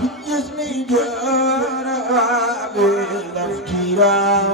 بالجسم جرى بالافتراء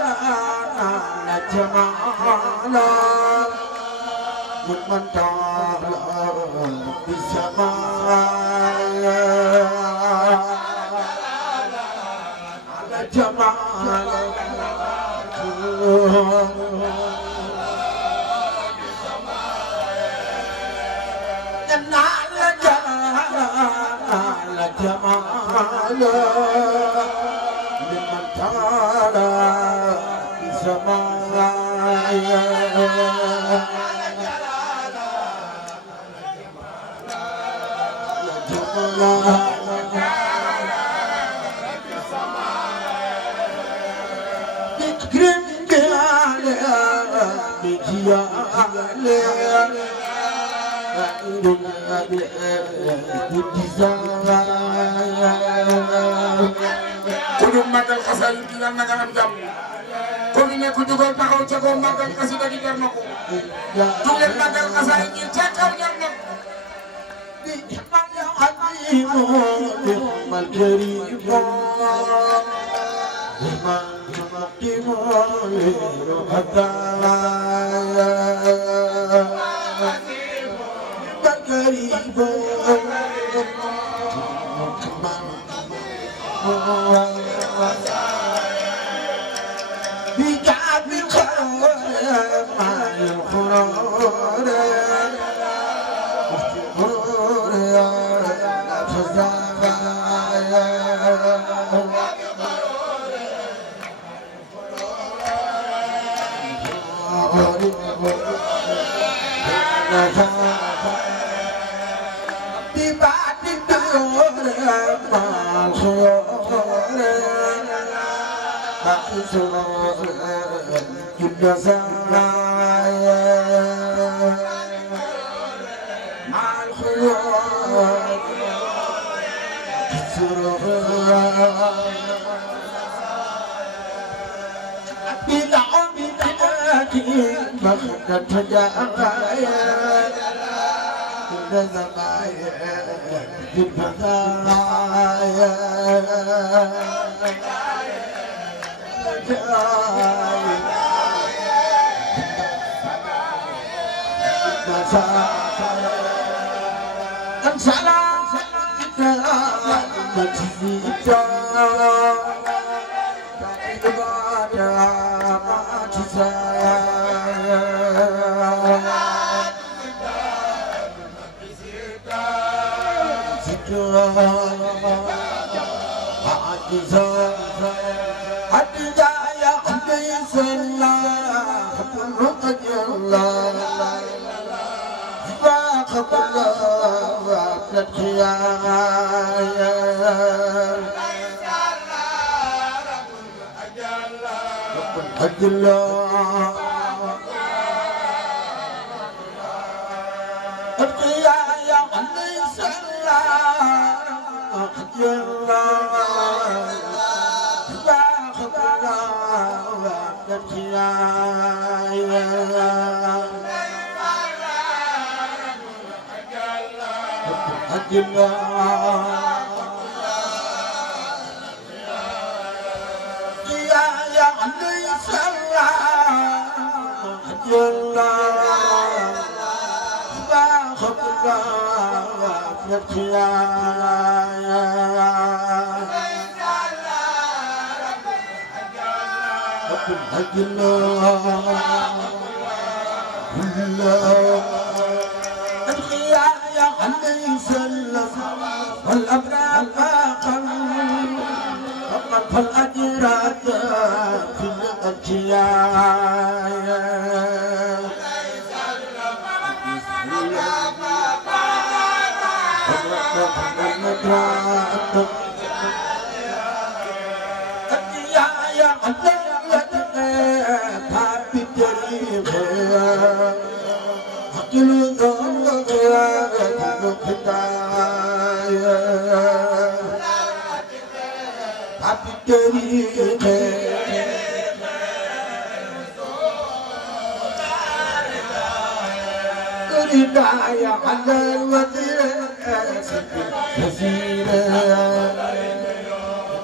على جمالا من تعالى بسماء على جمالا على جمالا لمن تعالى بسماء بكرم بيالي بجيالي Kudu magal xasaay yi yal na nga am jàmm ko fi nekk dugal taxaw ca kaw magal xasida gi jar na ko dugal magal xasaay yi ca kaw jar na ko نعم الكريم لمن تقدم الكريم بكعب الخير مع القرآن ببعد الدور مع الخيار مقصور كل زمان مع الخيار بالعم بناتي مخدة جايا كل زمايا في البدايا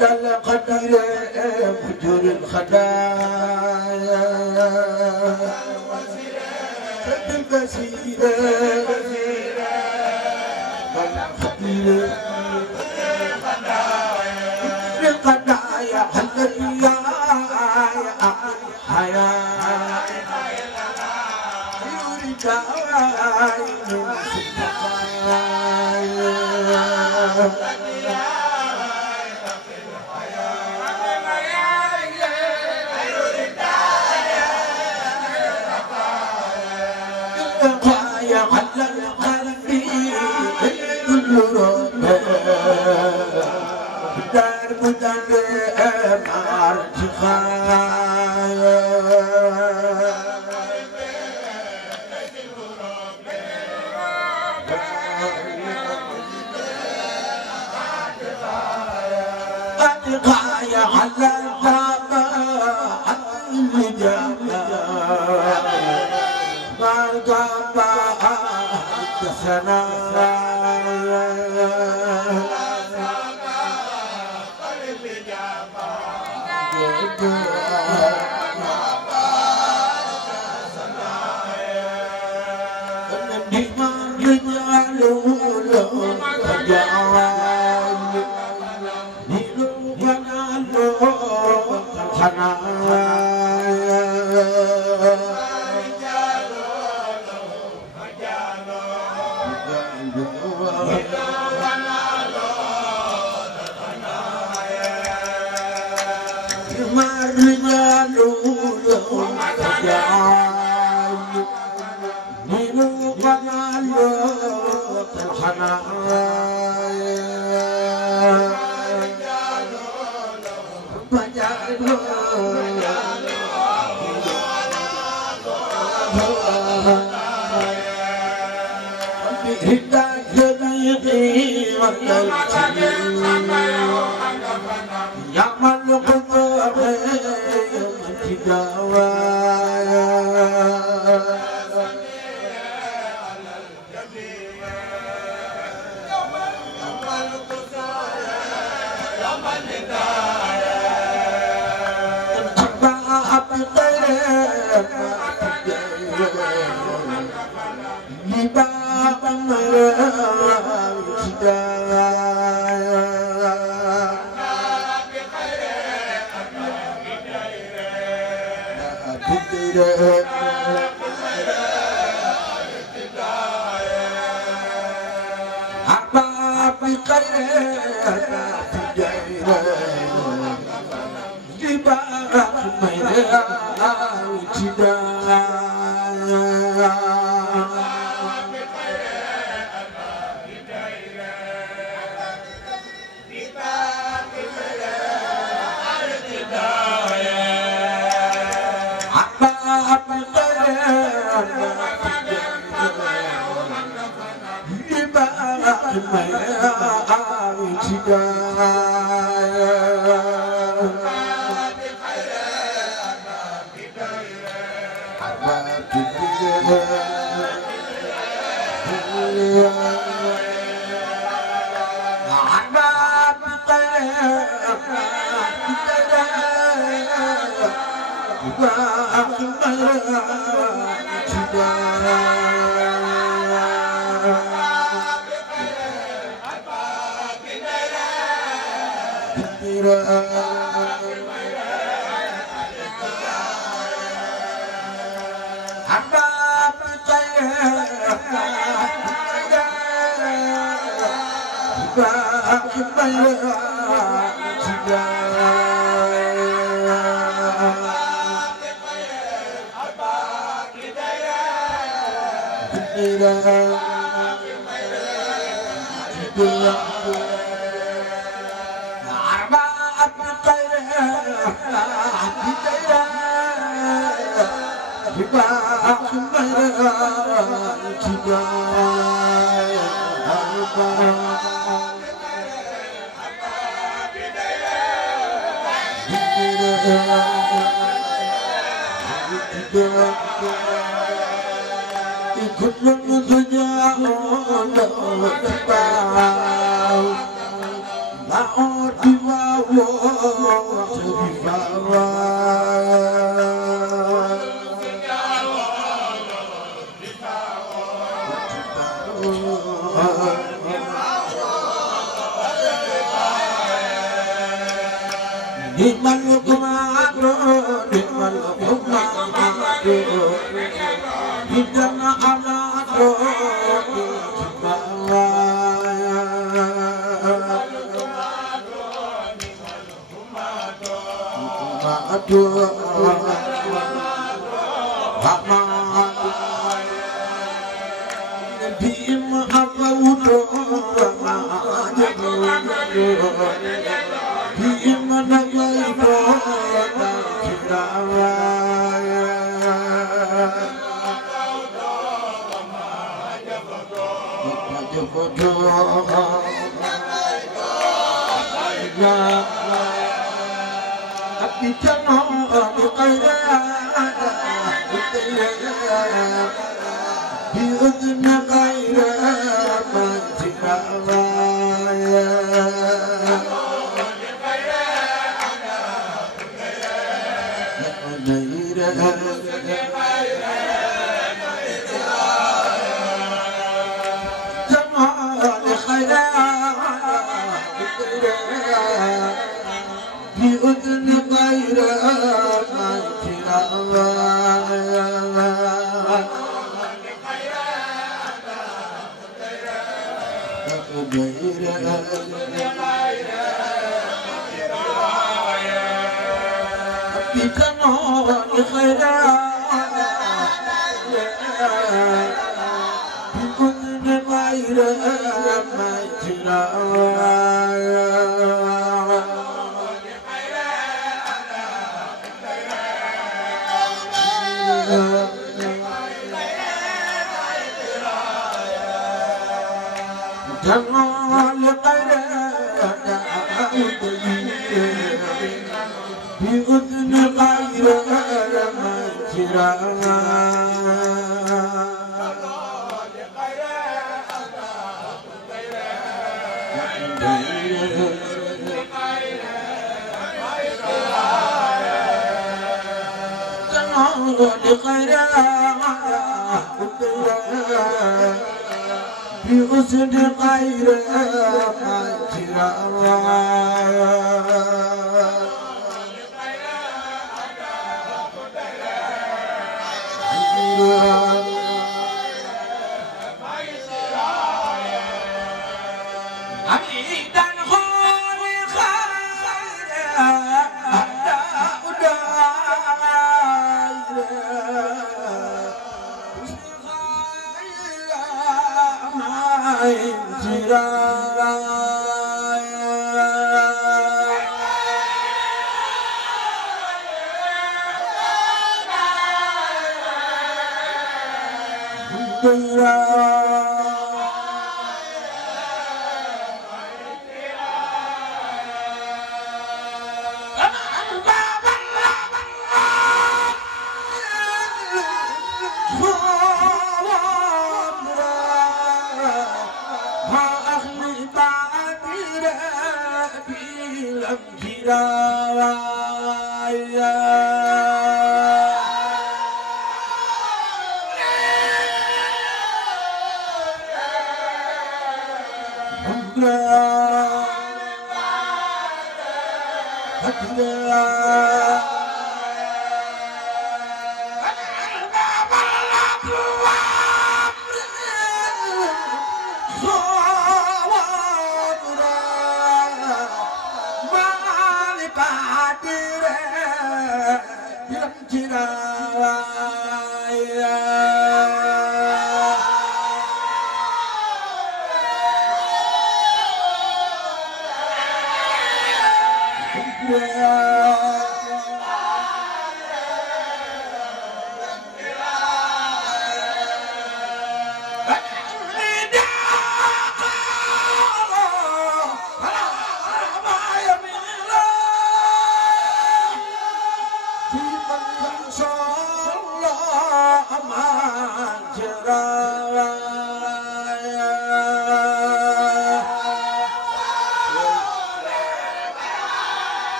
دل قدير فجر الخداع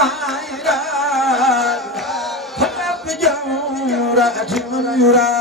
كمائرا فلم بجورة من يرى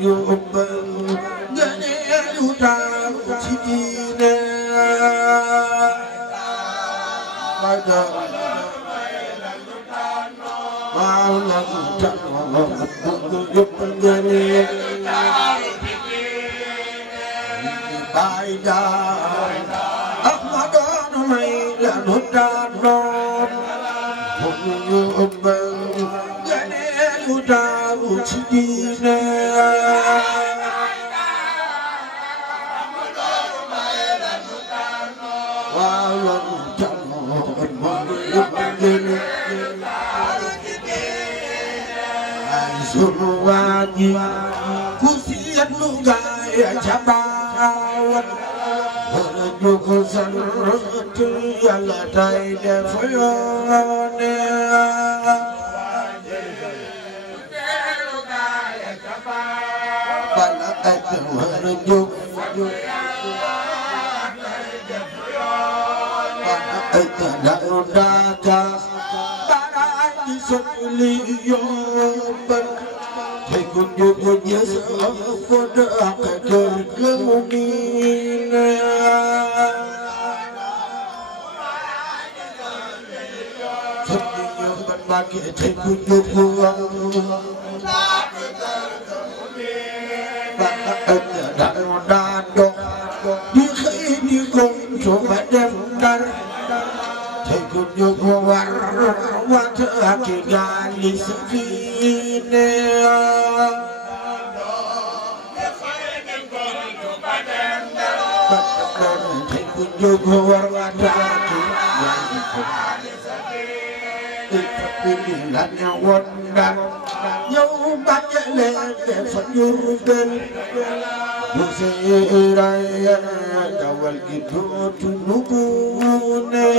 you Surwani kusiat lugaya cabawat Berjuku sanrutu yala taide fayone Bala ete berjuk Bala ete darudaka Barani sekeliyomban Tekun jujurnya sepada akadar kemudian Sepertinya berbagi tekun jujurnya Baka ada rodado Di khini kong coba dendar Tekun jujurnya Wata aki gali sekine Juga warwadaki Pilihannya wondan Nyobatnya lele Fanyurgan Busiraya Jawal gitu tunukune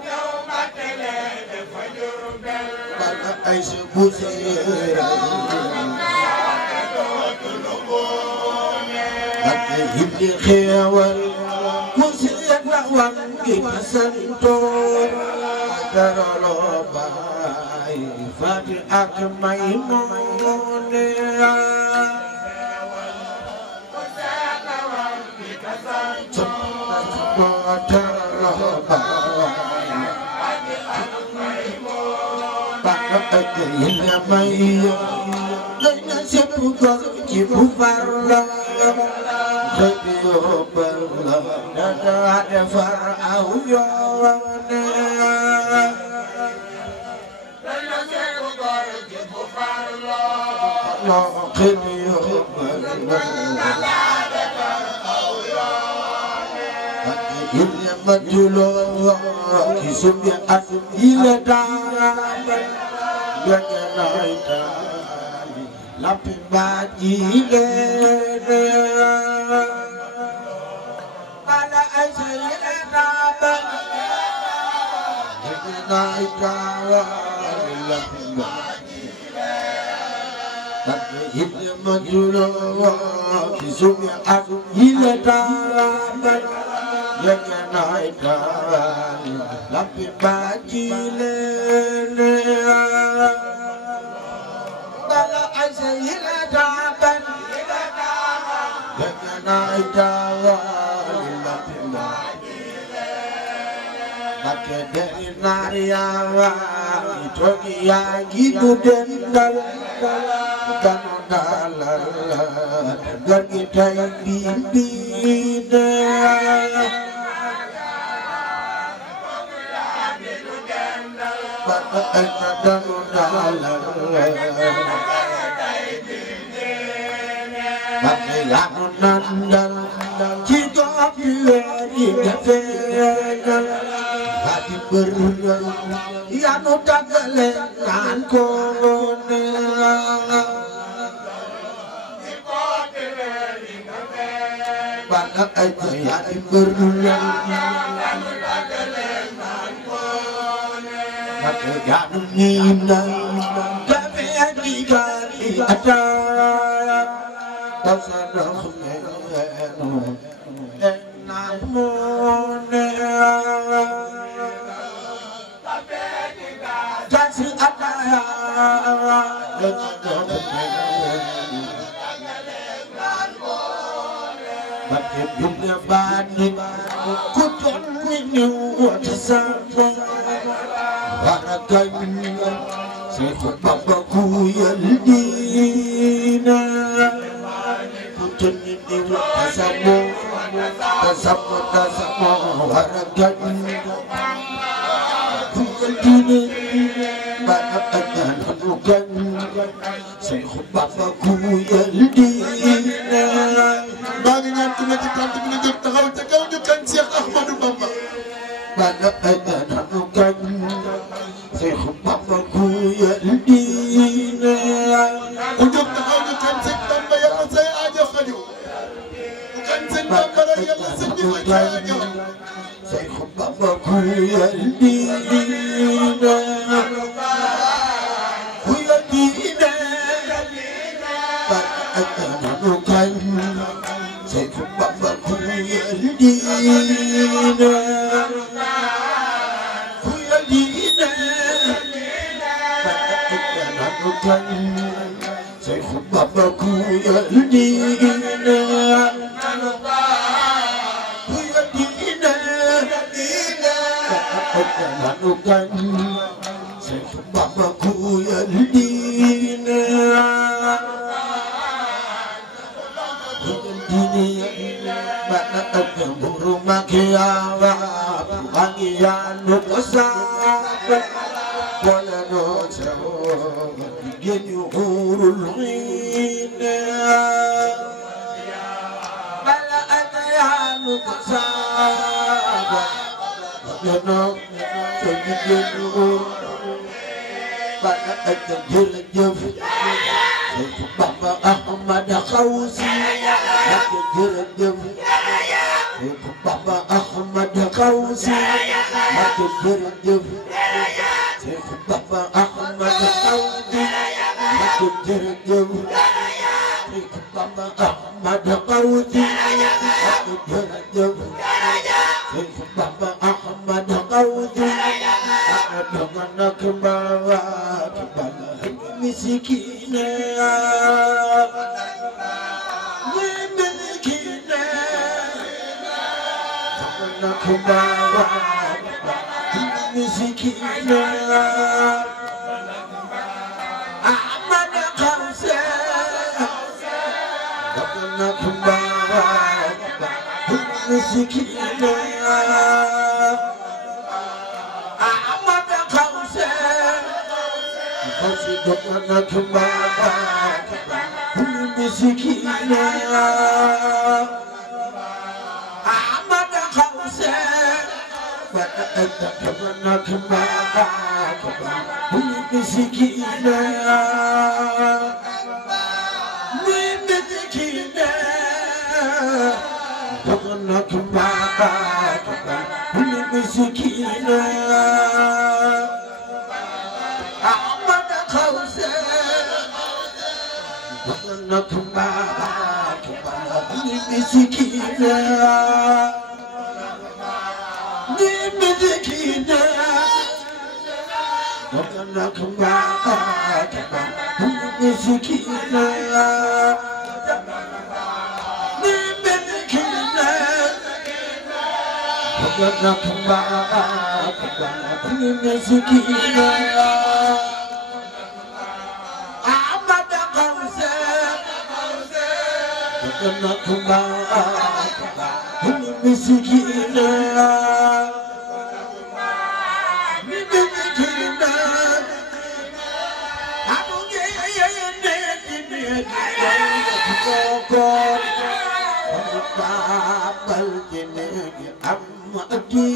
Nyobatnya lele Fanyurgan Bala aisu busiraya Hindi khewal Musiyak lawan kita sentuh Darolobay Fati akmay mone Musiyak lawan kita sentuh Darolobay Fati akmay mone Baka agayin na may Ganya siya pugar Jibu parlang Radio berla Dada ada farau yone Dada seku gore jibu farla Radio berla Dada ada farau yone Ilya majulo Kisubya ila daban Ganya naita Lapi baji lene Bala aisayya daban Naita lapi baji lene Ilya majulo Kisubya ila daban Ganya naita Lapi baji lene Bala aisayya daban Ganya naita Pakai dari nariawa itu dia gitu dendal dan dalal dan kita yang pimpin pakai dan dalal pakai yang nandal jika dia dikatakan hati berulang yang udah kelengan kone banyak aja hati berulang hati yang minang tapi dikali ada tasadah menu enamone Jansi adaya Bagi dunia bani Kudon ini Wata sampai Waragai minyak Seex Bamba ku yal diina ku tënni niw tasamo wara gañ ku yal diina bana añaan nu gañ Seex Bamba ku yal diina maa ngi ñaan ku ne ci tànt bi na jóg taxaw ca kaw ñu kañ Seex Ahmadou Bamba bana añaan nu gañ Seex Bamba ku yal diina ku jóg taxaw ñu kañ Seex Bamba yàlla say aajo faju ku kañ Seex Bamba rek yàlla sëñ bi faj say aajo Seex Bamba ku yal diina ku yal diina bana añaan nu gañ Seex Bamba ku yal diina ku yal diina Seex Bamba ku yal diina ku yal diina nanu gañ Seex Bamba ku yal diina ku yal diina bana ak mburu makiyawa wangi yanu kasaba wala no sawo genu hurul hina bala atayanu kasaba wala no so genu bala atajir jëf Seex Bamba Ahmad Xawsi atajir jëf Seex Bamba Ahmad Xawsi atajir jëf Seex Bamba Ahmad Xawsi atajir jëf Seex Bamba Ahmad Xawsi atajir jëf Seex Bamba Ahmad Xawsi adogana kembawa kebala misikine misikine adogana kembawa misikine Ahmad Xawsi adogana kembawa misikine Ahmad Xawsi Xawsi adogana kembawa misikine Ahmad Xawsi adogana kembawa misikine misikine adogana kembawa misikine Ahmad Xawsi adogana kembawa misikine misikine adogana kembawa misikine adogana kembawa misikine Ahmad Xawsi adogana kembawa misikine misikine amuge yeyene babal jene amati